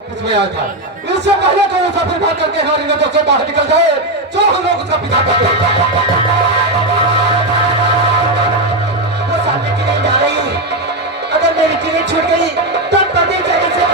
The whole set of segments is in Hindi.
इसमें आया था। इससे पहले तो उसे फिर भाग करके हमारी नजर से बाहर निकल जाए, जो हम लोग उसका पीछा करते हैं। वो सामने ट्रेन जा रही है, अगर मेरी ट्रेन छूट गई तो पते चले से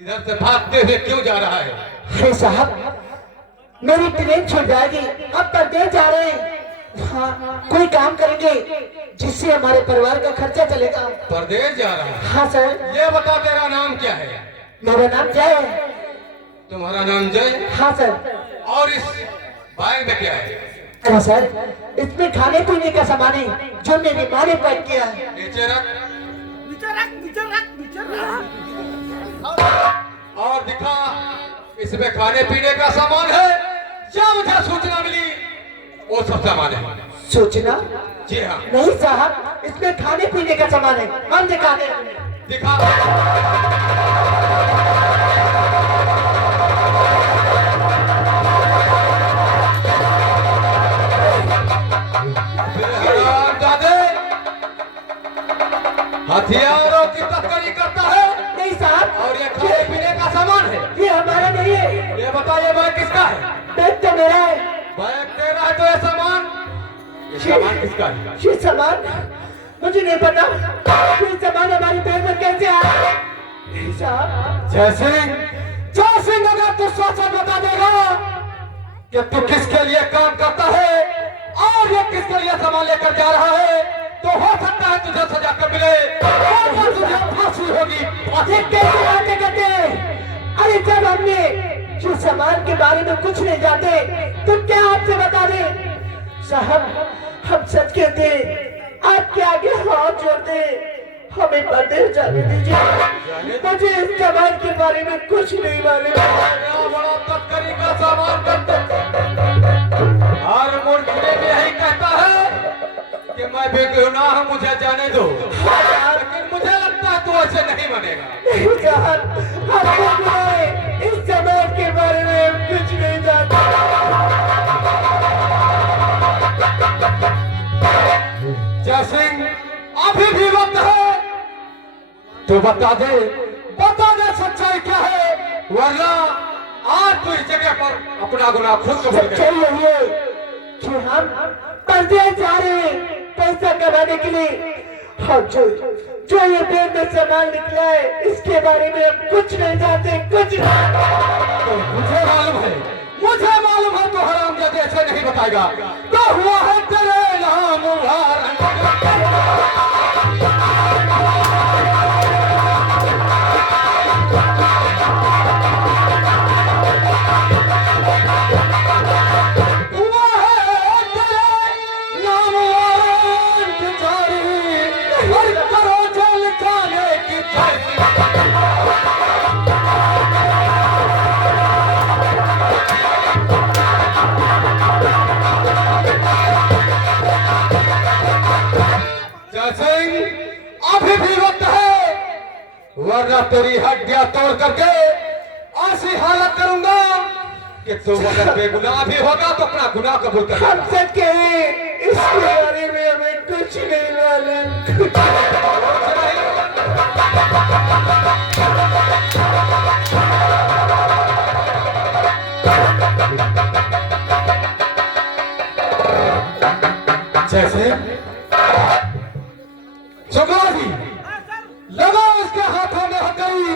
इधर से भागते हुए क्यों जा रहा है? अरे साहब, मेरी ट्रेन छूट जाएगी, अब परदेश जा रहे हैं। हाँ, कोई काम करेंगे जिससे हमारे परिवार का खर्चा चलेगा। परदेश जा रहा है? हाँ सर। ये बता, तेरा नाम क्या है? मेरा नाम जय है। तुम्हारा नाम जय? हाँ सर। और इस बैग में क्या है? अरे सर, इसमें खाने पीने का सामान है जो मेरी माँ ने पैक किया है। नीचे रख। और दिखा, इसमें खाने पीने का सामान है। क्या मुझे सूचना मिली वो सब सामान है? सूचना? जी हाँ। नहीं साहब, इसमें खाने पीने का सामान है, हम दिखाते हैं। दिखा। हथियारों की तस्करी करता है? नहीं साहब। और ये खाने पीने का सामान है? ये हमारा नहीं है। ये बता, ये बैग किसका है? बैग तो मेरा है। बैग तेरा है तो ये सामान किसका है? ये सामान मुझे नहीं पता। ये सामान हमारी बैग में कैसे आया? नहीं साहब। जयसिंह, अगर तू सच बता देगा कि तू किसके लिए काम करता है और ये किसके लिए सामान लेकर जा रहा है, तो हो सकता है तुझे सजा कर मिले और तुझे फांसी होगी। ये कैसी बातें करते हैं? अरे जब हमने जो सामान के बारे में कुछ नहीं जानते तो क्या आपसे बता दें? साहब, हम सच कहते हैं, आपके आगे हाथ जोड़ते हैं, हमें परदेश जाने दीजिए। मुझे इस सामान के बारे में कुछ नहीं मालूम। बड़ा तस्करी का सामान करते हर मुल्क में यही कहता है कि मैं बेगुनाह, मुझे जाने दो। लेकिन मुझे लगता है तू ऐसे नहीं बनेगा। नहीं साहब, आपको बुलाए, इस सामान के बारे में हम कुछ नहीं जानते। जयसिंह, अभी भी वक्त है, तो बता दे सच्चाई क्या है, वरना आज तू इस जगह पर अपना गुनाह खुद कबूल कर। सच्चाई यही है कि हम परदेश जा रहे हैं पैसा कमाने के लिए। और जो ये बैग में सामान निकला है, इसके बारे में हम कुछ नहीं जानते, कुछ नहीं। तो मुझे मालूम है तो हरामजादे ऐसे नहीं बताएगा। तो हुआ है तेरे नाम अभी भी वक्त है, वरना तेरी हड्डियां तोड़ करके ऐसी हालत करूंगा कि तू अगर बेगुनाह भी होगा तो अपना गुनाह कबूल कर। हम सच कहे, इसके बारे में हमें कुछ नहीं मालूम। जैसे सुगलाजी, लगाओ इसके हाथों में हथकड़ी,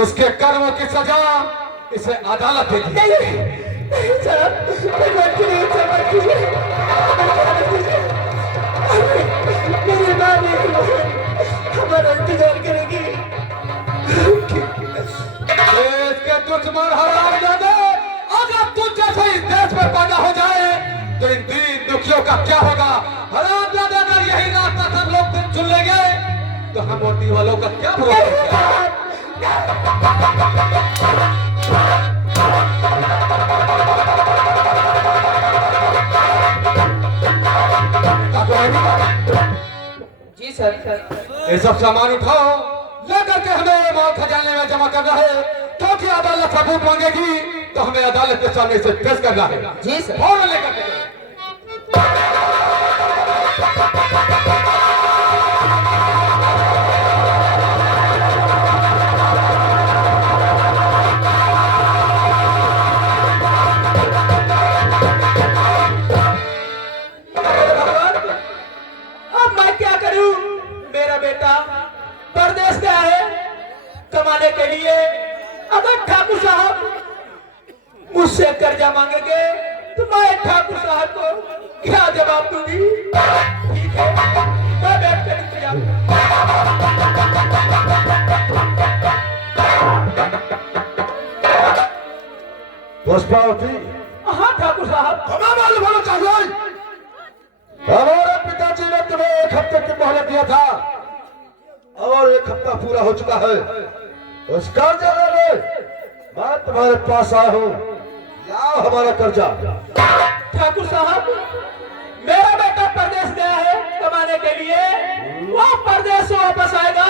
इसके कर्मों की सजा इसे अदालत देगी। नहीं साहब, मेरी माँ हमारा इंतजार करेगी। देश के दुश्मन हरामजादे, अगर तू जैसे इस देश में पैदा हो जाए का क्या होगा? हराम देकर यही रास्ता सब लोग चुन लेंगे तो हम वर्दी वालों का क्या भरोसा? जी सर। ये सब सामान उठाओ, लेकर के हमें माल खजाने में जमा करना है, क्योंकि अदालत सबूत मांगेगी तो हमें अदालत के सामने से पेश करना है। जी सर। फौरन लेकर के अब मैं क्या करूं? मेरा बेटा परदेश गया है कमाने के लिए। अगर ठाकुर साहब मुझसे कर्जा मांगेंगे तो मैं ठाकुर साहब को क्या जवाब दूंगी? ठीक है, मैं बैठ कर इंतजार। पुष्पावती, हाँ ठाकुर साहब। हमें मालूम होना चाहिए हमारे पिताजी ने तुम्हें 1 हफ्ते की मोहलत दिया था और 1 हफ्ता पूरा हो चुका है। उस कर्जा लेने मैं तुम्हारे पास आया हूँ। लाओ हमारा कर्जा। ठाकुर साहब, मेरा बेटा परदेश गया है कमाने के लिए। वो परदेश से वापस आएगा,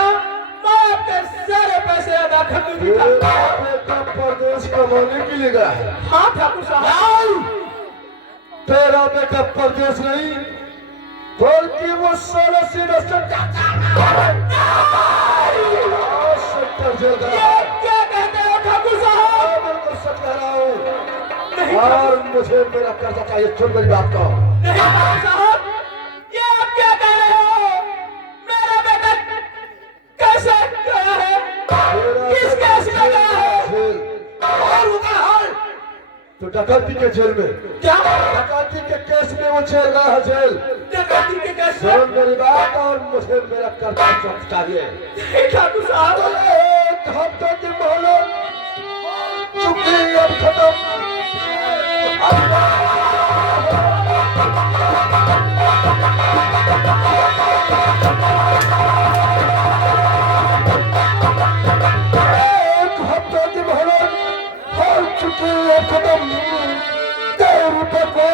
मैं आपके सारे पैसे अदा कर दूंगी। तेरा बेटा परदेश कमाने के लिए गया है? हाँ ठाकुर साहब। तेरा बेटा परदेश नहीं बल्कि वो 16 सीधे क्या कहते हो ठाकुर साहब? बिल्कुल सच कह रहा हूँ और मुझे मेरा कर्जा चाहिए। सुन मेरी बात को। नहीं ठाकुर साहब, ये आप क्या कह रहे हो? मेरा बेटा कैसे गया है? किस केस में गया है? और वो कहाँ है? तो डकैती के जेल में। क्या? डकैती के केस में वो जेल गया है। जेल डकैती के केस में? सुन मेरी बात और मुझे मेरा कर्जा जब्त चाहिए। नहीं ठाकुर साहब। 1 हफ्ते की मोहलत चुकी, अब खत्म।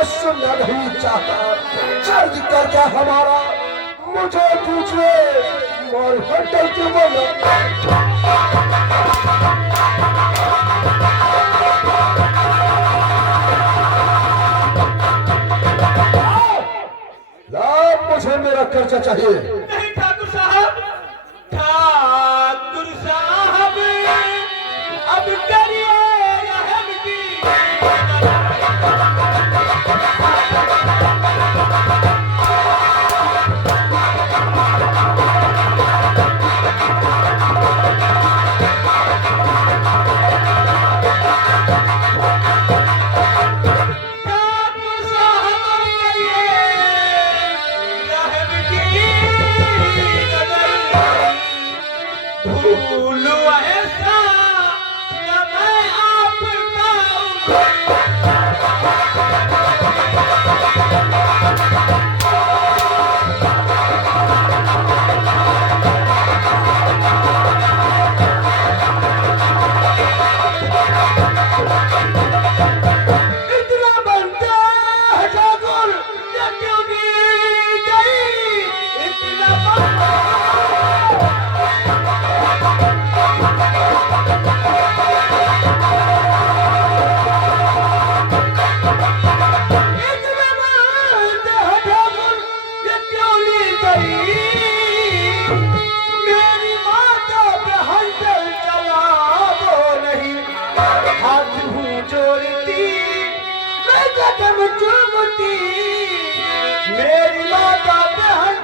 सुनना नहीं चाहता। जल्द कर्जा हमारा मुझे पूछे और हटल की बोलो। लाओ, मुझे मेरा कर्जा चाहिए। नहीं ठाकुर साहब। ठाकुर साहब, अब करिए रहम की। मेरी माता बहन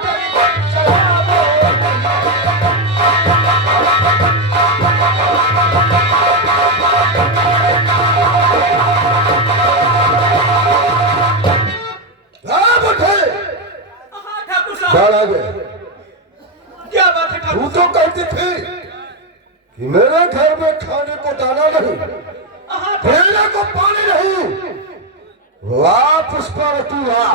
क्या बात है? तू तो कहती थी कि मेरे घर में खाने को दाना नहीं, पीने को पानी नहीं। वाह पुष्पावती वाह,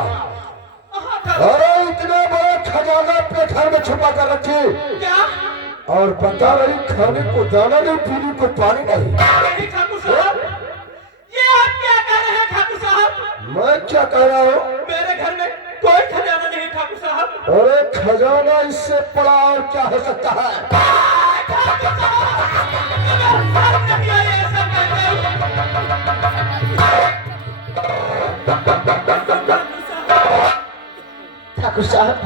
अरे इतना बड़ा खजाना अपने घर में छुपा कर रखी क्या? और पता नहीं खाने को दाना नहीं, पीने को पानी नहीं। नहीं ठाकुर साहब, ये आप क्या कह रहे हैं ठाकुर साहब? मैं क्या कह रहा हूँ? मेरे घर में कोई खजाना नहीं ठाकुर साहब। अरे खजाना इससे बड़ा और क्या हो सकता है? ठाकुर साहब, नहीं आए ऐसा कहते हो। ठाकुर साहब,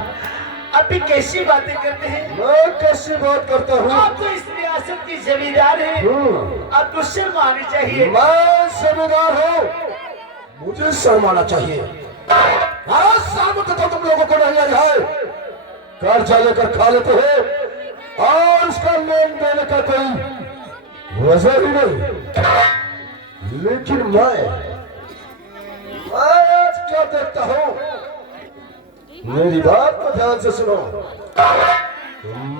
आप भी कैसी बातें करते हैं? मैं कैसी बात करता हूँ? आप तो इस रियासत की जमींदार हैं, आपको शर्म आनी चाहिए। मैं जमींदार हूँ, मुझे शर्माना चाहिए। हाँ, शर्म तो तुम लोगों को नहीं आई है। कर्जा लेकर खा लेते हो और उसका लेन देन का कोई वजह ही नहीं। लेकिन मैं आज क्या देखता हूँ, मेरी बात को ध्यान से सुनो।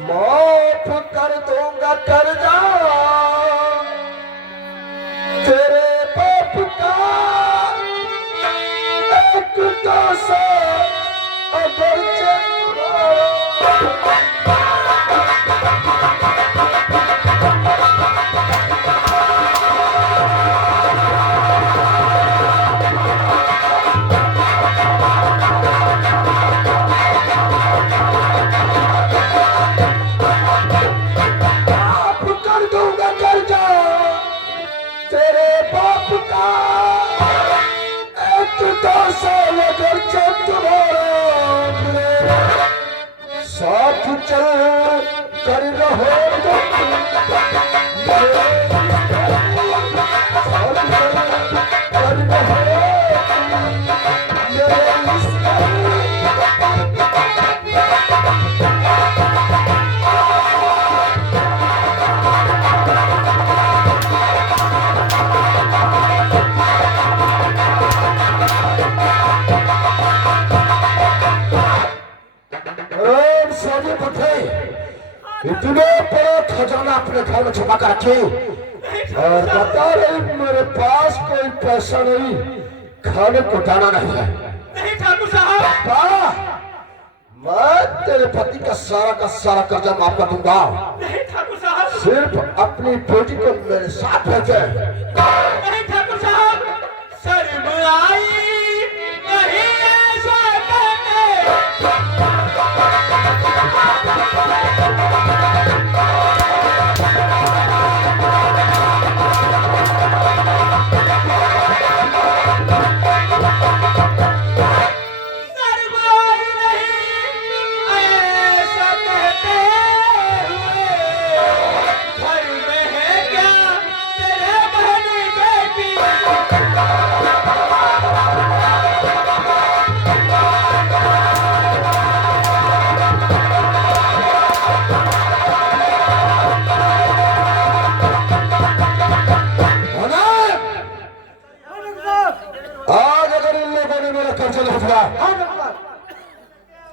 माफ कर दूंगा कर्जा तेरे बाप का, एक दोसा अगर साथ चल कर रहो इतने बड़ा खजाना अपने घर में छुपा कर रखे और बता रहे मेरे पास कोई पैसा नहीं, खाने को दाना नहीं है। नहीं ठाकुर साहब, मैं तेरे पति का सारा कर्जा माफ कर दूंगा। नहीं ठाकुर साहब, सिर्फ अपनी बेटी को मेरे साथ भेजे। नहीं ठाकुर साहब, शर्म आई नहीं ऐसा कहते।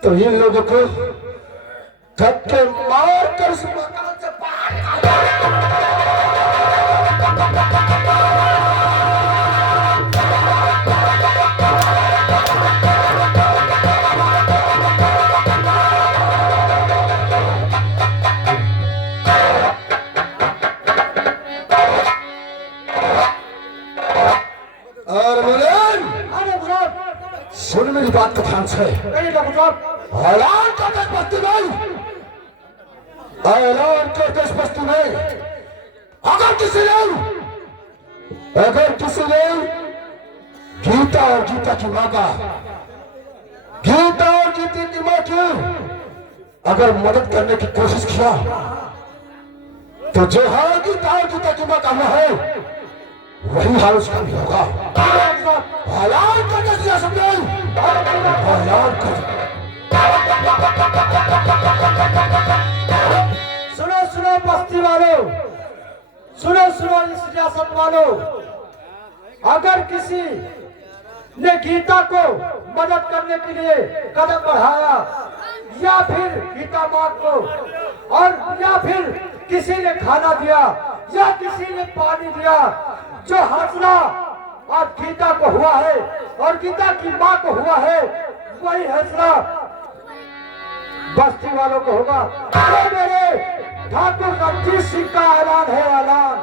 तो इन लोगों को धक्के मार कर इस मकान से और मुलायम, सुन मेरी बात को ध्यान से। ऐलान कर देश बस्ती में, ऐलान कर देश बस्ती में, अगर किसी ने गीता और गीता की माँ का, गीता और गीता की माँ की अगर मदद करने की कोशिश किया तो जो हाल गीता और गीता की माँ का हुआ है वही हाल उसका भी होगा। ऐलान कर देश सियासत में, ऐलान कर। सुनो बस्ती वालों, सुनो इस रियासत वालों, अगर किसी ने गीता को मदद करने के लिए कदम बढ़ाया या फिर गीता माँ को, और या फिर किसी ने खाना दिया या किसी ने पानी दिया, जो हादसा आज गीता को हुआ है और गीता की माँ को हुआ है, वही फैसला बस्ती वालों को होगा। अरे मेरे ठाकुर रंजीत सिंह का ऐलान है, ऐलान।